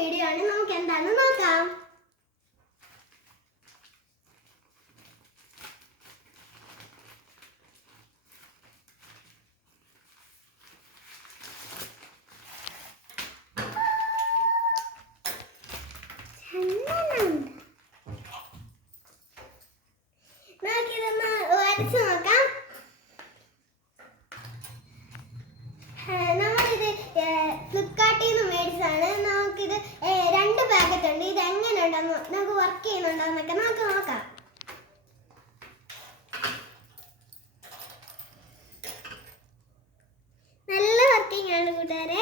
Video ആണ്. നമുക്ക് എന്താണെന്ന് നോക്കാം. നമുക്കിതൊന്ന് വരച്ച് നോക്കാം. നമ്മളിത് ഫ്ലിപ്കാർട്ടിൽ നിന്ന് മേടിച്ചതാണ്. നമുക്കിത് 2 പാക്കറ്റ് ഉണ്ട്. ഇത് എങ്ങനെ ഉണ്ടെന്ന് നമുക്ക് വർക്ക് ചെയ്യുന്നുണ്ടോ എന്നൊക്കെ നമുക്ക് നോക്കാം. നല്ല വർക്കിംഗ് ആണ് കൂട്ടുകാരെ.